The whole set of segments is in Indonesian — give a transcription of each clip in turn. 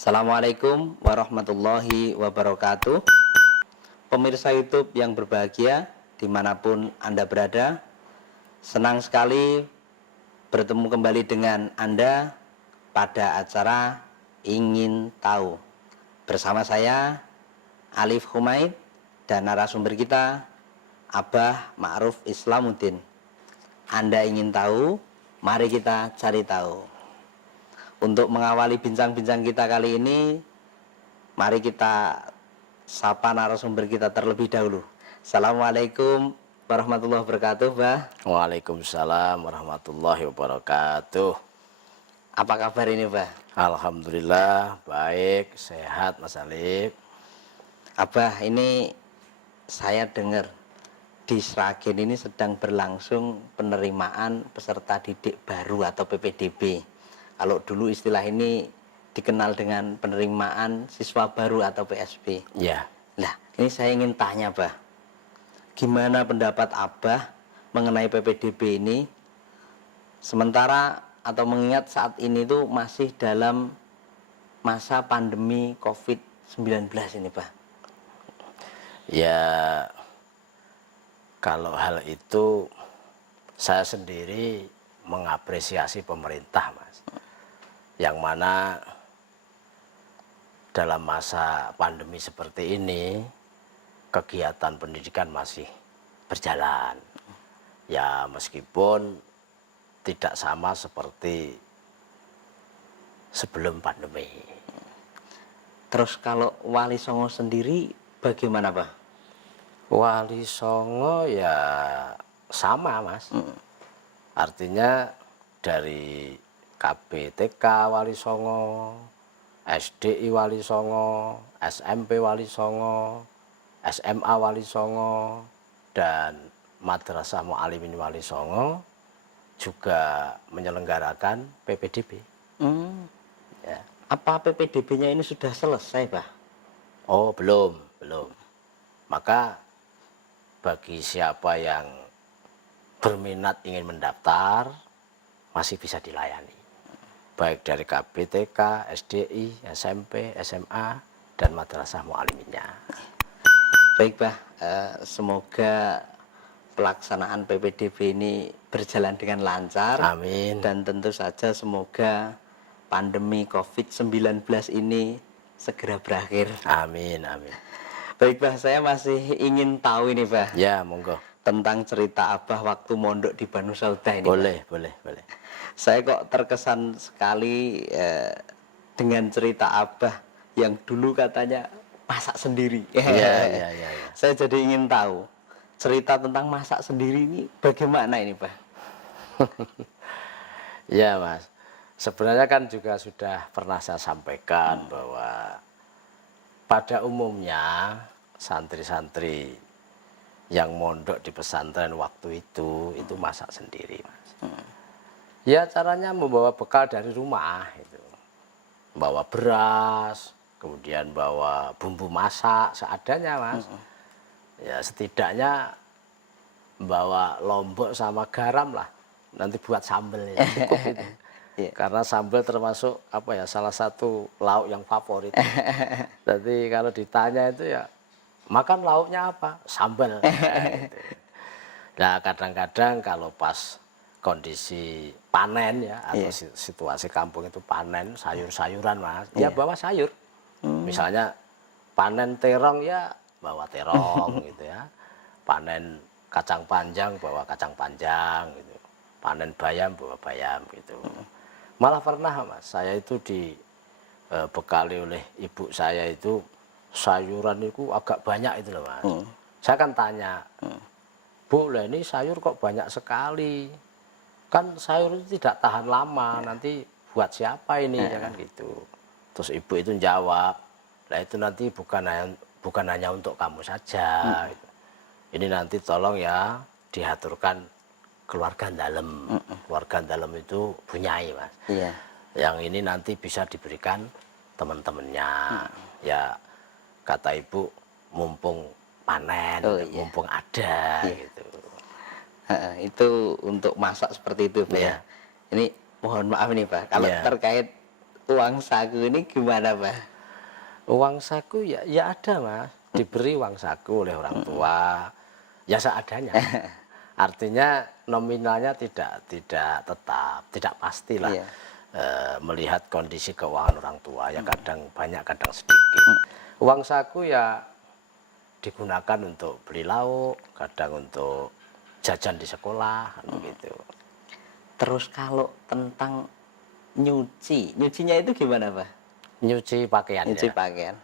Assalamualaikum warahmatullahi wabarakatuh. Pemirsa YouTube yang berbahagia dimanapun Anda berada, senang sekali bertemu kembali dengan Anda pada acara Ingin Tahu. Bersama saya Alif Humaid dan narasumber kita Abah Ma'ruf Islamuddin. Anda ingin tahu? Mari kita cari tahu. Untuk mengawali bincang-bincang kita kali ini, mari kita sapa narasumber kita terlebih dahulu. Assalamualaikum warahmatullahi wabarakatuh, Bah. Waalaikumsalam warahmatullahi wabarakatuh. Apa kabar ini, Bah? Alhamdulillah, baik, sehat Mas Alif. Abah, ini saya dengar di Sragen ini sedang berlangsung penerimaan peserta didik baru atau PPDB. Kalau dulu istilah ini dikenal dengan penerimaan siswa baru atau PSB. Ya. Nah, ini saya ingin tanya, Bah. Gimana pendapat Abah mengenai PPDB ini? Sementara atau mengingat saat ini tuh masih dalam masa pandemi COVID-19 ini, Bah. Ya, kalau hal itu saya sendiri mengapresiasi pemerintah, Mas. Yang mana dalam masa pandemi seperti ini, kegiatan pendidikan masih berjalan. Ya, meskipun tidak sama seperti sebelum pandemi. Terus kalau Wali Songo sendiri bagaimana, Pak? Wali Songo ya sama, Mas. Artinya dari KBTK Wali Songo, SDI Wali Songo, SMP Wali Songo, SMA Wali Songo, dan Madrasah Mu'alimin Wali Songo juga menyelenggarakan PPDB. Ya. Apa PPDB-nya ini sudah selesai, Pak? Oh, belum. Maka bagi siapa yang berminat ingin mendaftar, masih bisa dilayani. Baik dari KBTK, SDI, SMP, SMA, dan Madrasah Mu'aliminnya. Baik, Bah. Semoga pelaksanaan PPDB ini berjalan dengan lancar. Amin. Dan tentu saja semoga pandemi COVID-19 ini segera berakhir. Amin. Baik, Bah. Saya masih ingin tahu ini, Bah. Ya, monggo. Tentang cerita Abah waktu mondok di Banu Saudah ini, Boleh. Saya kok terkesan sekali dengan cerita Abah yang dulu katanya masak sendiri. Ya. Saya jadi ingin tahu cerita tentang masak sendiri ini bagaimana ini, Pak? Ya, Mas. Sebenarnya kan juga sudah pernah saya sampaikan bahwa pada umumnya santri-santri yang mondok di pesantren waktu itu masak sendiri, Mas. Ya, caranya membawa bekal dari rumah itu. Bawa beras, kemudian bawa bumbu masak seadanya, Mas. Ya, setidaknya bawa lombok sama garam lah. Nanti buat sambal ya, cukup itu. Karena sambal termasuk salah satu lauk yang favorit. Jadi kalau ditanya itu ya, makan lauknya apa? Sambal. Nah, kadang-kadang kalau pas kondisi panen ya, atau situasi kampung itu panen sayur-sayuran, Mas, ya bawa sayur. Misalnya panen terong ya bawa terong gitu ya. Panen kacang panjang bawa kacang panjang gitu. Panen bayam bawa bayam gitu. Malah pernah, Mas, saya itu dibekali oleh ibu saya itu sayuran itu agak banyak itu loh, Mas. Saya kan tanya, Bu, lah ini sayur kok banyak sekali? Kan sayur itu tidak tahan lama, nanti buat siapa ini, ya kan gitu. Terus ibu itu jawab, lah itu nanti bukan hanya untuk kamu saja. Ini nanti tolong ya diaturkan keluarga dalam. Keluarga dalam itu bunyai, Mas. Iya. Yang ini nanti bisa diberikan teman-temannya. Ya kata ibu, mumpung panen, mumpung ada gitu. Itu untuk masak seperti itu, Pak. Ini mohon maaf nih, Pak, kalau terkait uang saku ini gimana, Pak? Uang saku ya ada Mas, diberi uang saku oleh orang tua, ya seadanya. Artinya nominalnya tidak tetap, tidak pastilah. Iya. Melihat kondisi keuangan orang tua ya kadang banyak kadang sedikit. Uang saku ya digunakan untuk beli lauk, kadang untuk jajan di sekolah, kan begitu. Terus kalau tentang nyucinya itu gimana, Pak? Nyuci pakaian Nyuci ya. pakaian.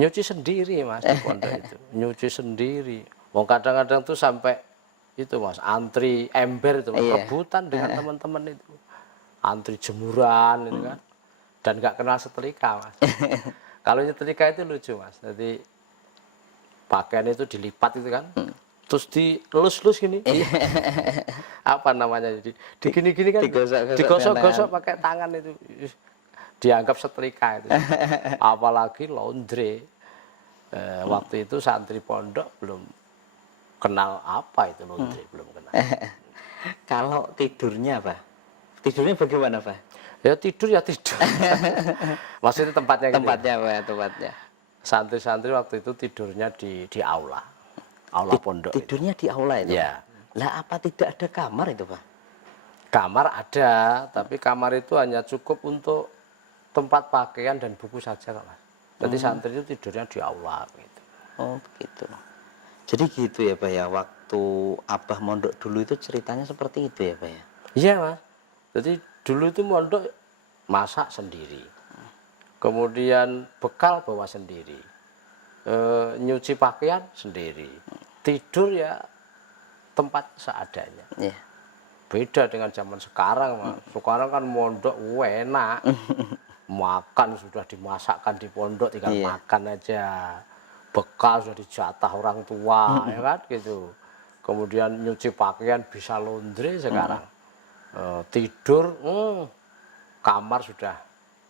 Nyuci sendiri Mas di pondok itu. Nyuci sendiri. Mau kadang-kadang tuh sampai itu Mas, antri ember itu Mas, Iya. rebutan dengan teman-teman itu. Antri jemuran itu kan. Dan nggak kenal setrika Mas. Kalau nyetrika itu lucu Mas. Jadi pakaian itu dilipat itu kan. Terus dilus-lus gini. Apa namanya? Di gini-gini kan. Digosok-gosok pakai tangan itu. Dianggap setrika itu. Apalagi laundry. Waktu itu santri pondok belum kenal apa itu laundry, belum kenal. Kalau tidurnya, Pak? Tidurnya bagaimana, Pak? Ya tidur. Maksudnya tempatnya gitu. Tempatnya, Pak, tempatnya. Santri-santri waktu itu tidurnya di aula pondok. Tidurnya di aula itu? Ya. Lah apa tidak ada kamar itu, Pak? Kamar ada, tapi kamar itu hanya cukup untuk tempat pakaian dan buku saja, Mas. Jadi santri itu tidurnya di aula gitu. Oh, begitu. Jadi gitu ya, Pak ya. Waktu Abah mondok dulu itu ceritanya seperti itu ya, Pak ya? Iya, Mas. Jadi dulu itu mondok masak sendiri. Kemudian bekal bawa sendiri. Nyuci pakaian sendiri. Tidur ya tempat seadanya. Iya. Beda dengan zaman sekarang, Mas. Sekarang kan mondok enak. Makan sudah dimasakkan di pondok, tinggal makan aja. Bekal sudah dijatah orang tua, ya kan gitu. Kemudian nyuci pakaian bisa laundry sekarang. Tidur, kamar sudah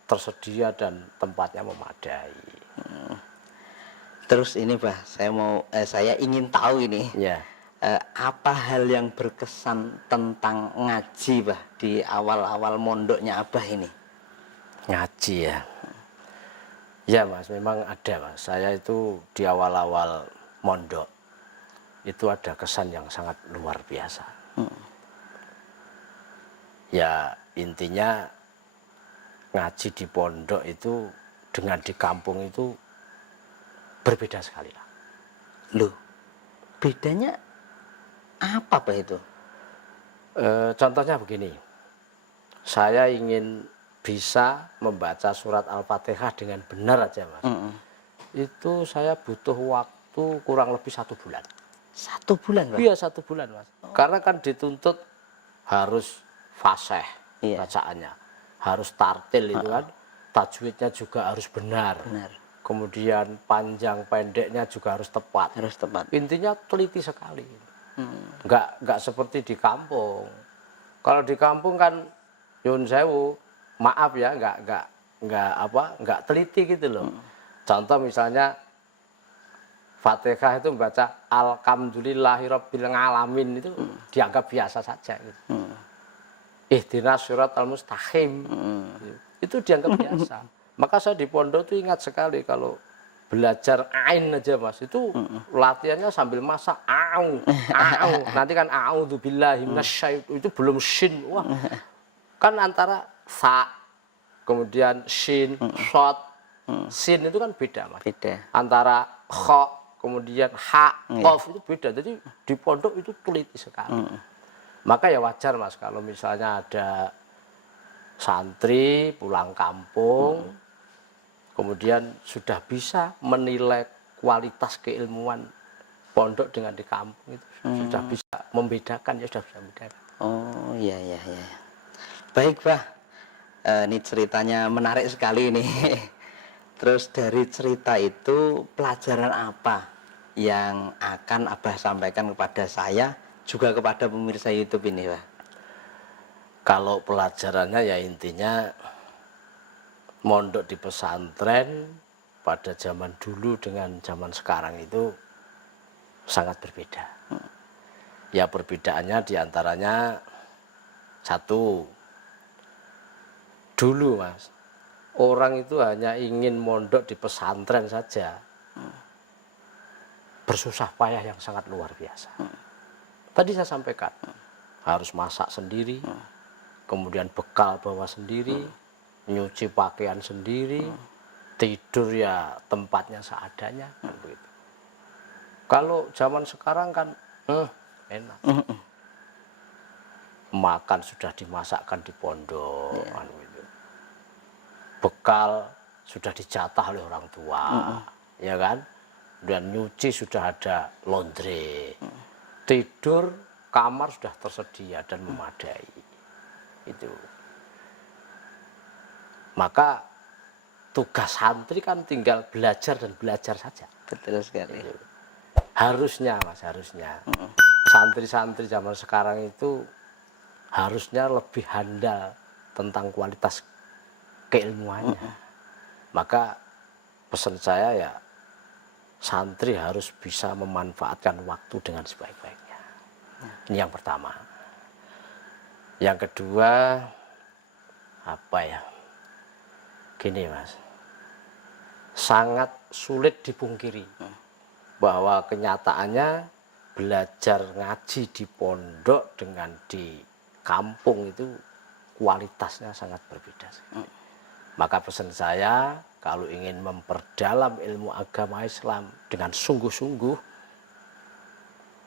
tersedia dan tempatnya memadai. Terus ini, Pak, saya ingin tahu ini. Ya. Apa hal yang berkesan tentang ngaji, Pak, di awal-awal mondoknya Abah ini? Ngaji ya. Ya Mas, memang ada Mas. Saya itu di awal-awal mondok itu ada kesan yang sangat luar biasa. Ya intinya ngaji di pondok itu dengan di kampung itu berbeda sekali lah. Loh, bedanya apa, Pak itu? Contohnya begini, saya ingin bisa membaca surat Al-Fatihah dengan benar aja Mas. Itu saya butuh waktu kurang lebih 1 bulan. 1 bulan, Pak? Iya 1 bulan Mas. Karena kan dituntut harus fasih bacaannya, harus tartil itu kan, tajwidnya juga harus benar. Kemudian panjang pendeknya juga harus tepat. Harus tepat. Intinya teliti sekali. Nggak seperti di kampung. Kalau di kampung kan nyun sewu, maaf ya, nggak teliti gitu loh. Contoh misalnya Fatihah itu membaca Alhamdulillahirabbil alamin itu dianggap biasa saja gitu. Ihdinas siratal mustaqim. Itu dianggap biasa. Maka saya di pondok tuh ingat sekali kalau belajar ain aja Mas, itu latihannya sambil masak au. Nanti kan a'udzubillahi minasyaitonir, itu belum shin. Wah. Kan antara sa kemudian shin, shot, sin itu kan beda Mas. Beda. Antara kha kemudian ha, qaf itu beda. Jadi di pondok itu teliti sekali. Maka ya wajar Mas kalau misalnya ada santri pulang kampung kemudian sudah bisa menilai kualitas keilmuan pondok dengan di kampung itu sudah bisa membedakan, ya sudah bisa membedakan. Oh iya. Baik, Pak. Ini ceritanya menarik sekali ini. Terus dari cerita itu pelajaran apa yang akan Abah sampaikan kepada saya juga kepada pemirsa YouTube ini, Pak? Kalau pelajarannya ya intinya mondok di pesantren pada zaman dulu dengan zaman sekarang itu sangat berbeda. Ya perbedaannya diantaranya satu, dulu Mas, orang itu hanya ingin mondok di pesantren saja, bersusah payah yang sangat luar biasa. Tadi saya sampaikan, harus masak sendiri, kemudian bekal bawa sendiri, nyuci pakaian sendiri, tidur ya tempatnya seadanya, kan begitu. Kalau zaman sekarang kan enak, makan sudah dimasakkan di pondok, kan begitu. Bekal sudah dijatah oleh orang tua, ya kan? Dan nyuci sudah ada laundry, tidur kamar sudah tersedia dan memadai, itu. Maka tugas santri kan tinggal belajar dan belajar saja. Betul sekali. Itu. Harusnya Mas, harusnya santri-santri zaman sekarang itu harusnya lebih handal tentang kualitas keilmuannya. Maka pesan saya ya, santri harus bisa memanfaatkan waktu dengan sebaik-baiknya. Ini yang pertama. Yang kedua, apa ya? Gini Mas, sangat sulit dipungkiri bahwa kenyataannya belajar ngaji di pondok dengan di kampung itu kualitasnya sangat berbeda. Maka pesan saya, kalau ingin memperdalam ilmu agama Islam dengan sungguh-sungguh,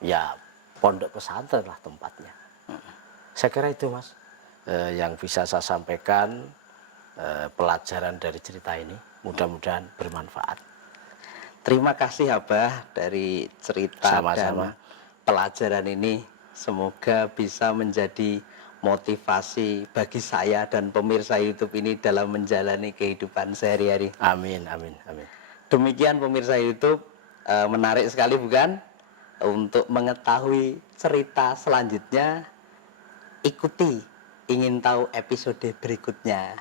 ya pondok pesantren lah tempatnya. Saya kira itu Mas, yang bisa saya sampaikan, pelajaran dari cerita ini. Mudah-mudahan bermanfaat. Terima kasih Abah dari cerita Sama-sama. dan pelajaran ini. Semoga bisa menjadi motivasi bagi saya dan pemirsa YouTube ini dalam menjalani kehidupan sehari-hari. Amin, amin, amin. Demikian pemirsa YouTube, menarik sekali bukan? Untuk mengetahui cerita selanjutnya, ikuti. Ingin tahu episode berikutnya?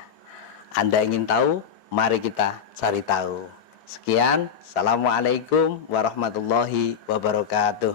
Anda ingin tahu? Mari kita cari tahu. Sekian, Assalamualaikum warahmatullahi wabarakatuh.